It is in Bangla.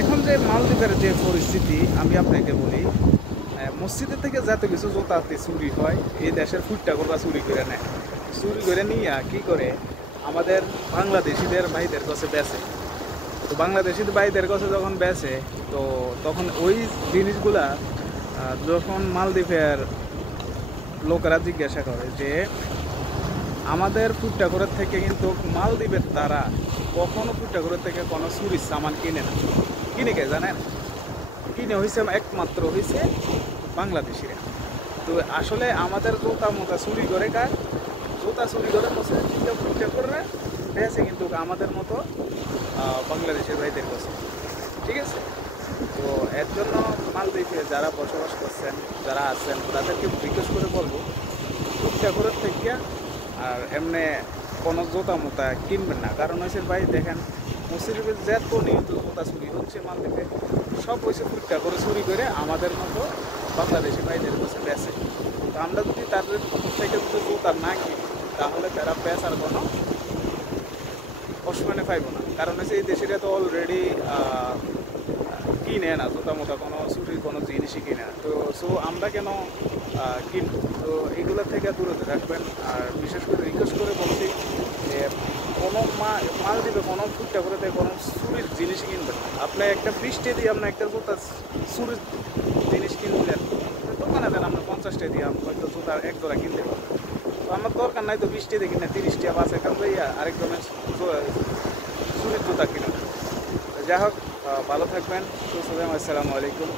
এখন যে মালদ্বীপের যে পরিস্থিতি আমি আপনাকে বলি, মসজিদের থেকে যত কিছু জোতাতে চুরি হয় এই দেশের ফুটটাকররা চুরি করে নেয়। চুরি করে নিয়ে কি করে আমাদের বাংলাদেশিদের ভাইদের কাছে বেচে। তো বাংলাদেশিদের ভাইদের কাছে যখন বেচে, তো তখন ওই জিনিসগুলা যখন মালদ্বীপের লোকেরা জিজ্ঞাসা করে যে আমাদের ফুটটাকরের থেকে কিন্তু মালদ্বীপের তারা কখনো ফুটটাকরের থেকে কোনো চুরির সামান কিনে না। কিনে কে জানেন? কিনে হয়েছে একমাত্র হয়েছে বাংলাদেশিরা। তো আসলে আমাদের জোতা মোতা চুরি করে কার? জুতা চুরি করে মসজিদের চিন্তা পরীক্ষা করে বেছে কিন্তু আমাদের মতো বাংলাদেশের ভাইদের কাছে। ঠিক আছে? তো এর জন্য মালদ্বীপে যারা বসবাস করছেন, যারা আছেন, তাদেরকে জিজ্ঞেস করে বলবো ফুটটাকরের থেকে আর এমনি কোনো জোতা মোতা কিনবেন না। কারণ হয়েছে ভাই দেখেন, মসজিদের যত নিয়মিত জোতা চুরি হচ্ছে মালদ্বীপে, সব হয়েছে ফুটটাকরে চুরি করে আমাদের মতো বাংলাদেশি ভাইদের কাছে বেচে। তো আমরা যদি তাদের থেকে যদি জুতা না কিনি, তাহলে তারা বেচার কোনো অসমানে পাইব না। কারণ হচ্ছে এই দেশেরা তো অলরেডি কিনে না জুতা মোতা, কোনো চুরির কোনো জিনিসই কিনে না। তো সো আমরা কেন কিনবো? তো এগুলোর থেকে দূরে রাখবেন। আর বিশেষ করে রিকোয়েস্ট করে বলছি যে কোনো মাল দিবে কোনো ফুটটা করে দেয় কোনো চুরির জিনিস কিনবেন না। আপনি একটা বৃষ্টি দিয়ে আপনার একটা জুতা চুরির জিনিস কিনলেন, দোকানে দেন আমরা 50 টাকা দিয়ে হয়তো জুতা এক জোড়া কিনতে পারবেন। তো আমার দরকার নাই তো 20 টাকা দিয়ে কিনে 30 টাকা বাস এখান থেকে আরেকজনের চুরির জুতা কিনে। যাই হোক, ভালো থাকবেন, সুস্থ থাকবেন। আসসালামু আলাইকুম।